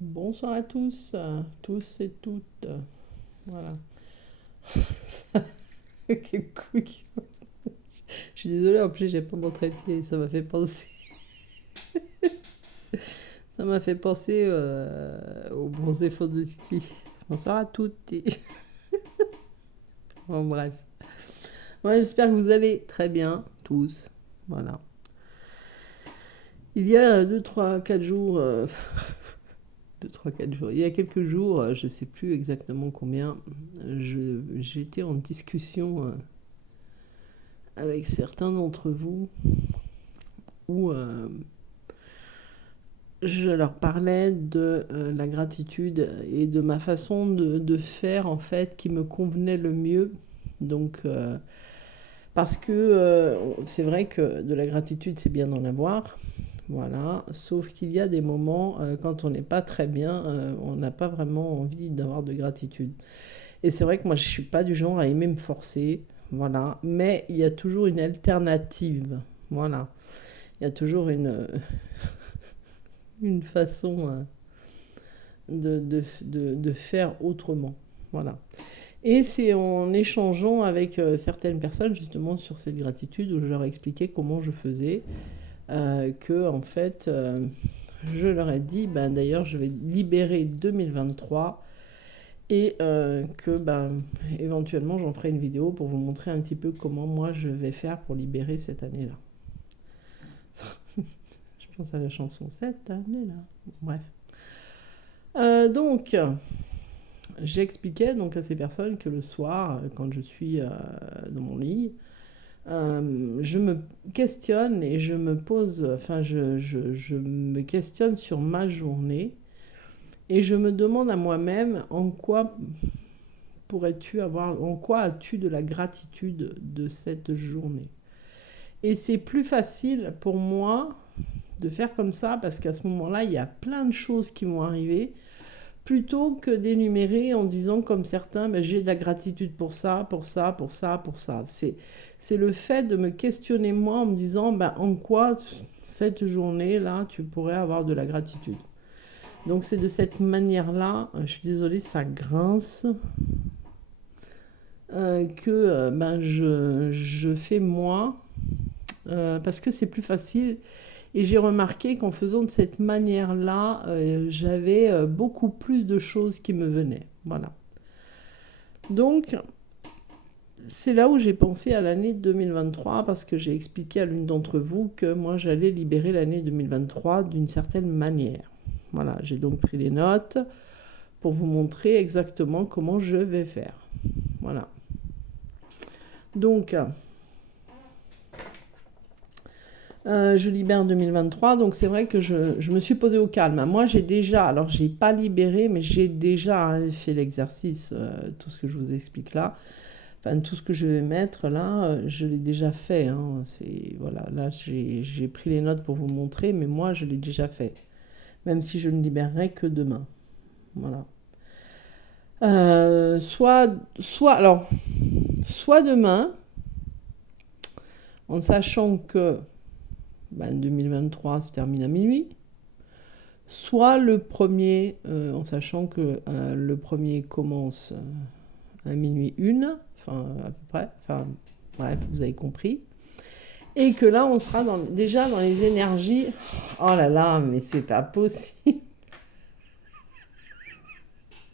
Bonsoir à tous et toutes. Voilà. Quelle couille. Je suis désolée, en plus j'ai pas mon trépied, ça m'a fait penser. Ça m'a fait penser au bronzé fond de ski. Bonsoir à toutes. Bon bref. Ouais, j'espère que vous allez très bien, tous. Voilà. Il y a 2, 3, 4 jours, 2, 3, 4 jours, il y a quelques jours, je sais plus exactement combien, j'étais en discussion avec certains d'entre vous où je leur parlais de la gratitude et de ma façon de faire en fait qui me convenait le mieux. Donc, parce que c'est vrai que de la gratitude, c'est bien d'en avoir. Voilà, sauf qu'il y a des moments, quand on n'est pas très bien, on n'a pas vraiment envie d'avoir de gratitude. Et c'est vrai que moi, je ne suis pas du genre à aimer me forcer, voilà, mais il y a toujours une alternative, voilà. Il y a toujours une façon de faire autrement. Voilà. Et c'est en échangeant avec certaines personnes justement sur cette gratitude où je leur expliquais comment je faisais, que en fait je leur ai dit, ben, d'ailleurs je vais libérer 2023 et que ben, éventuellement j'en ferai une vidéo pour vous montrer un petit peu comment moi je vais faire pour libérer cette année-là. Je pense à la chanson cette année-là. Bref. Donc, j'expliquais donc à ces personnes que le soir, quand je suis dans mon lit, je me questionne et je me pose, enfin, je me questionne sur ma journée et je me demande à moi-même en quoi pourrais-tu avoir, en quoi as-tu de la gratitude de cette journée. Et c'est plus facile pour moi de faire comme ça parce qu'à ce moment-là, il y a plein de choses qui vont arriver plutôt que d'énumérer en disant comme certains, ben, j'ai de la gratitude pour ça, pour ça, pour ça, pour ça. C'est le fait de me questionner moi en me disant ben, en quoi cette journée-là tu pourrais avoir de la gratitude. Donc c'est de cette manière-là, je suis désolée, ça grince, que ben, je fais moi, parce que c'est plus facile. Et j'ai remarqué qu'en faisant de cette manière-là, j'avais beaucoup plus de choses qui me venaient. Voilà. Donc, c'est là où j'ai pensé à l'année 2023 parce que j'ai expliqué à l'une d'entre vous que moi j'allais libérer l'année 2023 d'une certaine manière. Voilà, j'ai donc pris les notes pour vous montrer exactement comment je vais faire. Voilà. Donc, je libère 2023, donc c'est vrai que je me suis posée au calme. Moi, j'ai déjà, alors j'ai pas libéré, mais j'ai déjà fait l'exercice, tout ce que je vous explique là. Enfin, tout ce que je vais mettre là, je l'ai déjà fait, hein. C'est, voilà, là, j'ai pris les notes pour vous montrer, mais moi, je l'ai déjà fait. Même si je ne libérerai que demain. Voilà. Alors, soit demain, en sachant que ben, 2023 se termine à minuit, soit le premier, en sachant que le premier commence à minuit une, enfin à peu près, enfin bref, vous avez compris. Et que là, on sera déjà dans les énergies. Oh là là, mais c'est pas possible.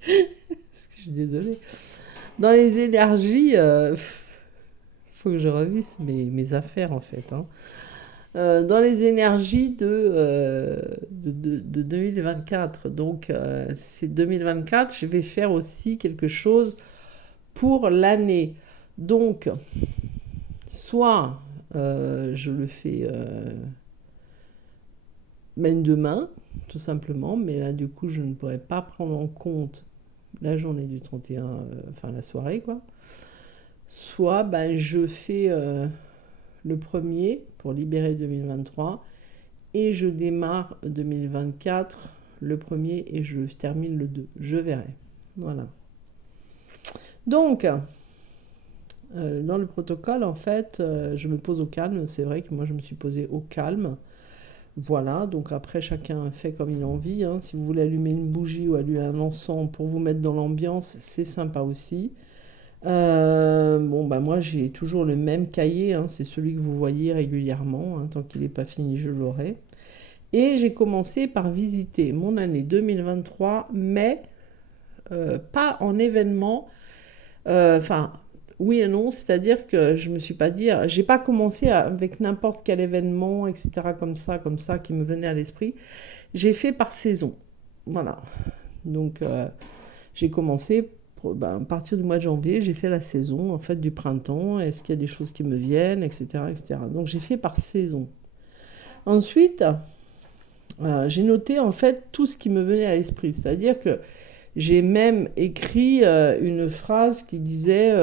Je suis désolée. Dans les énergies, faut que je revisse mes affaires en fait, hein. Dans les énergies de 2024. Donc, c'est 2024, je vais faire aussi quelque chose pour l'année. Donc, soit je le fais même demain, tout simplement, mais là, du coup, je ne pourrais pas prendre en compte la journée du 31, enfin la soirée, quoi. Soit ben, je fais le premier pour libérer 2023 et je démarre 2024 le premier et je termine le 2. Je verrai. Voilà. Donc, dans le protocole, en fait, je me pose au calme. C'est vrai que moi, je me suis posée au calme Voilà, donc après chacun fait comme il a envie, hein. Si vous voulez allumer une bougie ou allumer un encens pour vous mettre dans l'ambiance, c'est sympa aussi. Bon, bah moi j'ai toujours le même cahier, hein, c'est celui que vous voyez régulièrement, hein, tant qu'il n'est pas fini, je l'aurai. Et j'ai commencé par visiter mon année 2023, mais pas en événement. Enfin, oui et non, c'est-à-dire que je me suis pas dit, j'ai pas commencé avec n'importe quel événement, etc., comme ça, qui me venait à l'esprit. J'ai fait par saison. Voilà. Donc, j'ai commencé ben, à partir du mois de janvier, j'ai fait la saison, en fait, du printemps. Est-ce qu'il y a des choses qui me viennent, etc., etc. Donc, j'ai fait par saison. Ensuite, j'ai noté, en fait, tout ce qui me venait à l'esprit. C'est-à-dire que j'ai même écrit une phrase qui disait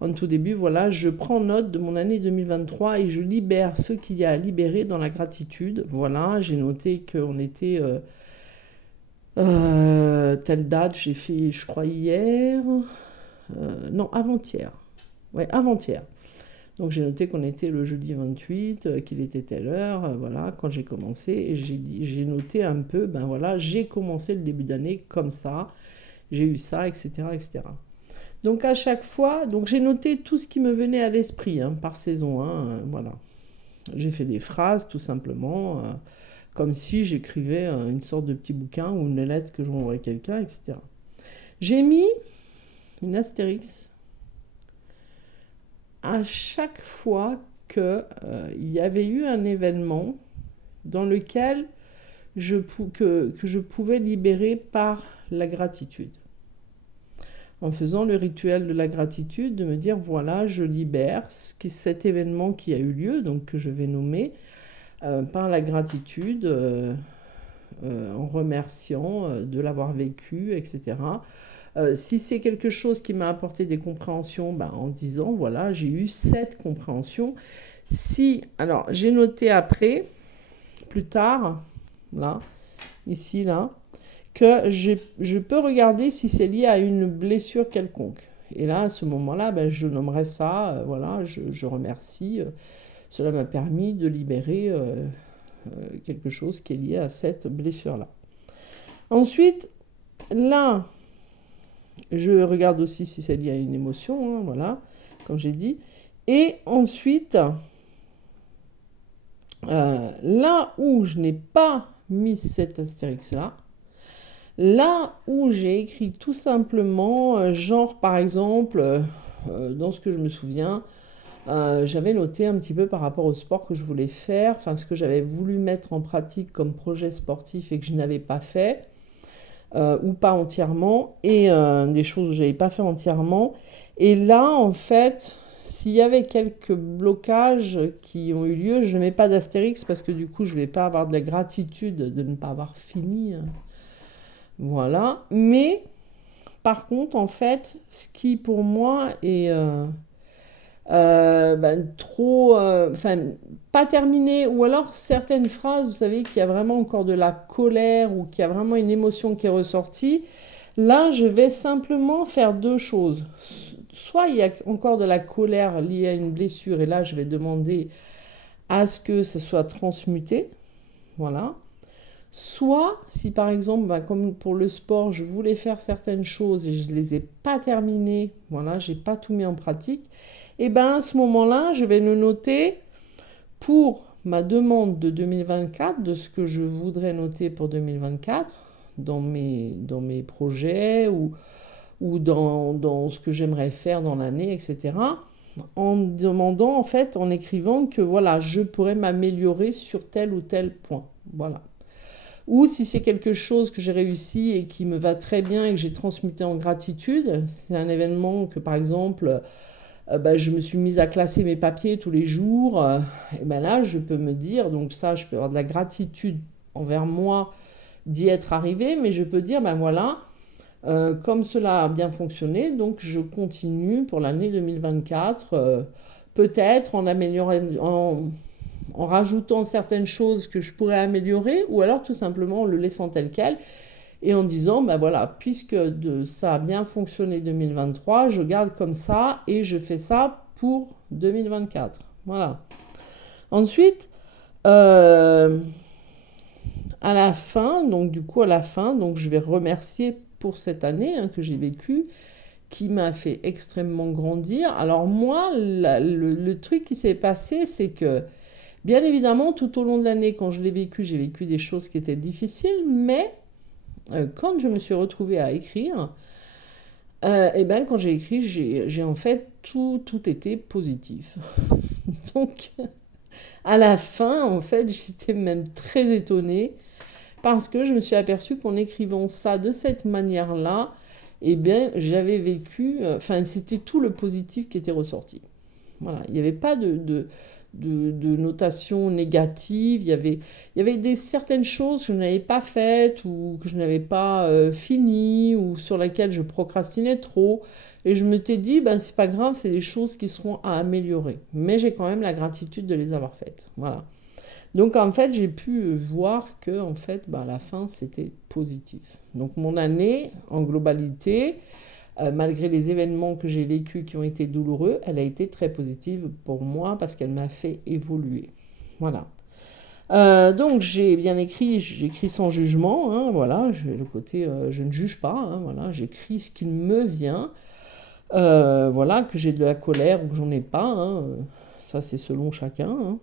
en tout début, voilà, je prends note de mon année 2023 et je libère ce qu'il y a à libérer dans la gratitude. Voilà, j'ai noté qu'on était telle date, j'ai fait, je crois, hier. Non, avant-hier. Ouais, avant-hier. Donc j'ai noté qu'on était le jeudi 28, qu'il était telle heure, voilà, quand j'ai commencé. Et j'ai noté un peu, ben voilà, j'ai commencé le début d'année comme ça, j'ai eu ça, etc., etc. Donc à chaque fois, donc j'ai noté tout ce qui me venait à l'esprit, hein, par saison, hein, voilà. J'ai fait des phrases tout simplement, comme si j'écrivais une sorte de petit bouquin ou une lettre que j'envoie à quelqu'un, etc. J'ai mis une astérix à chaque fois qu'il y avait eu un événement dans lequel que je pouvais libérer par la gratitude. En faisant le rituel de la gratitude, de me dire voilà, je libère cet événement qui a eu lieu, donc que je vais nommer, par la gratitude, en remerciant de l'avoir vécu, etc. Si c'est quelque chose qui m'a apporté des compréhensions, ben, en disant voilà, j'ai eu cette compréhension. Alors j'ai noté après, plus tard, là, ici, là, que je peux regarder si c'est lié à une blessure quelconque. Et là, à ce moment-là, ben, je nommerai ça, voilà, je remercie. Cela m'a permis de libérer quelque chose qui est lié à cette blessure-là. Ensuite, là, je regarde aussi si c'est lié à une émotion, hein, voilà, comme j'ai dit. Et ensuite, là où je n'ai pas mis cet astérix-là, là où j'ai écrit tout simplement, genre par exemple, dans ce que je me souviens, j'avais noté un petit peu par rapport au sport que je voulais faire, enfin ce que j'avais voulu mettre en pratique comme projet sportif et que je n'avais pas fait, ou pas entièrement, et des choses que je n'avais pas fait entièrement. Et là, en fait, s'il y avait quelques blocages qui ont eu lieu, je ne mets pas d'astérix parce que du coup, je ne vais pas avoir de la gratitude de ne pas avoir fini. Voilà. Mais par contre, en fait, ce qui pour moi est trop, enfin, pas terminé, ou alors certaines phrases, vous savez, qu'il y a vraiment encore de la colère ou qu'il y a vraiment une émotion qui est ressortie. Là, je vais simplement faire deux choses. Soit il y a encore de la colère liée à une blessure, et là, je vais demander à ce que ça soit transmuté. Voilà. Soit, si par exemple, comme pour le sport, je voulais faire certaines choses et je ne les ai pas terminées, voilà, j'ai pas tout mis en pratique, et bien à ce moment-là, je vais le noter pour ma demande de 2024, de ce que je voudrais noter pour 2024, dans mes projets ou dans ce que j'aimerais faire dans l'année, etc. En demandant, en fait, en écrivant que voilà, je pourrais m'améliorer sur tel ou tel point. Voilà. Ou si c'est quelque chose que j'ai réussi et qui me va très bien et que j'ai transmuté en gratitude, c'est un événement que par exemple, je me suis mise à classer mes papiers tous les jours, et ben là je peux me dire, donc ça je peux avoir de la gratitude envers moi d'y être arrivé, mais je peux dire, ben voilà, comme cela a bien fonctionné, donc je continue pour l'année 2024, peut-être en améliorant, en rajoutant certaines choses que je pourrais améliorer, ou alors tout simplement en le laissant tel quel, et en disant, ben voilà, puisque ça a bien fonctionné 2023, je garde comme ça, et je fais ça pour 2024. Voilà. Ensuite, à la fin, donc du coup à la fin, donc je vais remercier pour cette année que j'ai vécue, qui m'a fait extrêmement grandir. Alors moi, le truc qui s'est passé, c'est que bien évidemment, tout au long de l'année, quand je l'ai vécu, j'ai vécu des choses qui étaient difficiles, mais quand je me suis retrouvée à écrire, et ben quand j'ai écrit, j'ai en fait tout été positif. Donc à la fin, en fait, j'étais même très étonnée parce que je me suis aperçue qu'en écrivant ça de cette manière-là, eh bien, j'avais vécu, enfin, c'était tout le positif qui était ressorti. Voilà, il n'y avait pas de notation négative, il y avait certaines choses que je n'avais pas faites ou que je n'avais pas finies ou sur lesquelles je procrastinais trop. Et je m'étais dit, ben, c'est pas grave, c'est des choses qui seront à améliorer. Mais j'ai quand même la gratitude de les avoir faites. Voilà. Donc en fait, j'ai pu voir que en fait, bah, à la fin, c'était positif. Donc mon année, en globalité, malgré les événements que j'ai vécus qui ont été douloureux, elle a été très positive pour moi parce qu'elle m'a fait évoluer. Voilà. Donc j'ai bien écrit, j'écris sans jugement, hein, voilà, le côté je ne juge pas, hein, voilà, j'écris ce qui me vient, voilà, que j'ai de la colère ou que j'en ai pas, hein, ça c'est selon chacun, hein.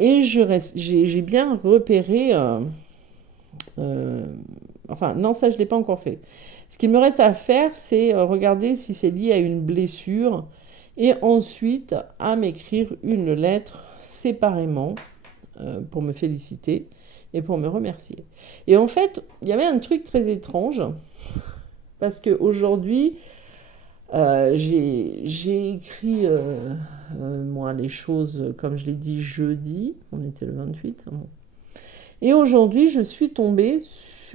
Et j'ai bien repéré, euh, enfin non, ça je ne l'ai pas encore fait. Ce qu'il me reste à faire, c'est regarder si c'est lié à une blessure et ensuite à m'écrire une lettre séparément pour me féliciter et pour me remercier. Et en fait, il y avait un truc très étrange parce qu'aujourd'hui, j'ai écrit moi les choses comme je l'ai dit jeudi, on était le 28. Bon. Et aujourd'hui, je suis tombée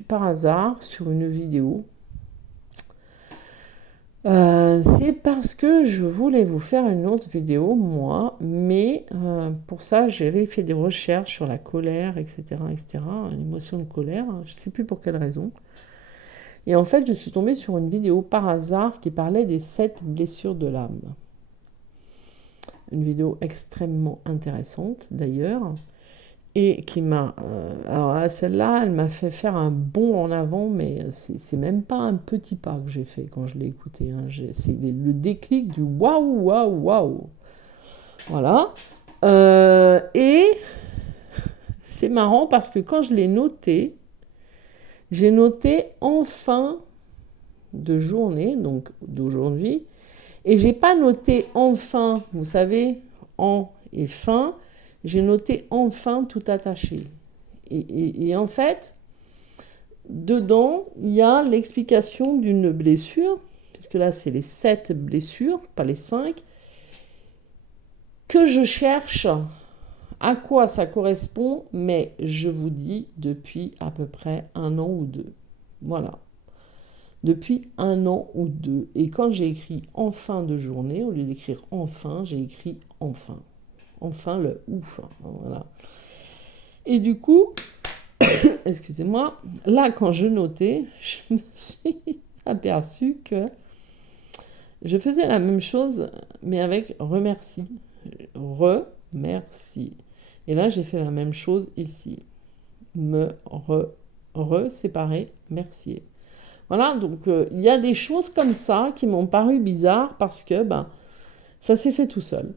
par hasard sur une vidéo. C'est parce que je voulais vous faire une autre vidéo, moi, mais pour ça, j'ai fait des recherches sur la colère, etc., etc., l'émotion de colère, je ne sais plus pour quelle raison. Et en fait, je suis tombée sur une vidéo par hasard qui parlait des 7 blessures de l'âme. Une vidéo extrêmement intéressante, d'ailleurs, et qui m'a... alors là, celle-là, elle m'a fait faire un bond en avant, mais c'est même pas un petit pas que j'ai fait quand je l'ai écouté, hein. C'est le déclic du waouh, waouh, waouh. Voilà. Et c'est marrant parce que quand je l'ai noté, j'ai noté en fin de journée, donc d'aujourd'hui, et j'ai pas noté enfin, vous savez, en et fin, j'ai noté enfin tout attaché. Et en fait, dedans, il y a l'explication d'une blessure, puisque là, c'est les 7 blessures, pas les 5, que je cherche à quoi ça correspond, mais je vous dis depuis à peu près 1 an ou 2. Voilà. Depuis 1 an ou 2. Et quand j'ai écrit en fin de journée, au lieu d'écrire enfin, j'ai écrit enfin. Enfin le ouf. Voilà. Et du coup, excusez-moi, là quand je notais, je me suis aperçue que je faisais la même chose, mais avec remercie. Remercie. Et là, j'ai fait la même chose ici. Séparer, mercier. Voilà, donc il y a des choses comme ça qui m'ont paru bizarres parce que ben, ça s'est fait tout seul.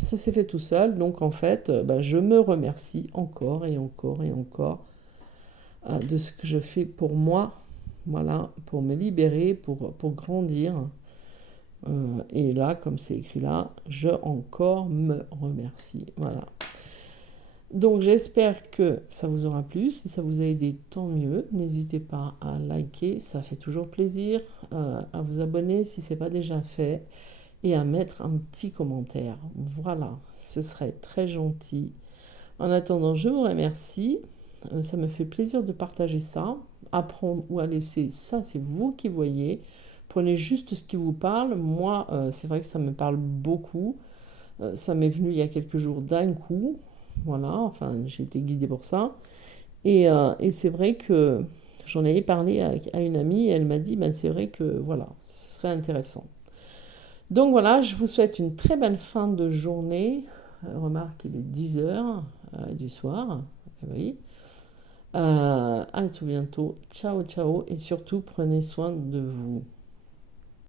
Ça s'est fait tout seul, donc en fait, ben, je me remercie encore et encore et encore de ce que je fais pour moi, voilà, pour me libérer, pour grandir. Et là, comme c'est écrit là, je encore me remercie. Voilà. Donc j'espère que ça vous aura plu. Si ça vous a aidé, tant mieux. N'hésitez pas à liker, ça fait toujours plaisir. À vous abonner si ce n'est pas déjà fait. Et à mettre un petit commentaire. Voilà, ce serait très gentil. En attendant, je vous remercie. Ça me fait plaisir de partager ça. Apprendre ou à laisser, ça c'est vous qui voyez. Prenez juste ce qui vous parle. Moi, c'est vrai que ça me parle beaucoup. Ça m'est venu il y a quelques jours d'un coup. Voilà, enfin, j'ai été guidée pour ça. Et c'est vrai que j'en avais parlé à une amie et elle m'a dit, ben, c'est vrai que voilà, ce serait intéressant. Donc voilà, je vous souhaite une très belle fin de journée. Remarque, il est 10 h du soir. Oui. À tout bientôt. Ciao, ciao. Et surtout, prenez soin de vous.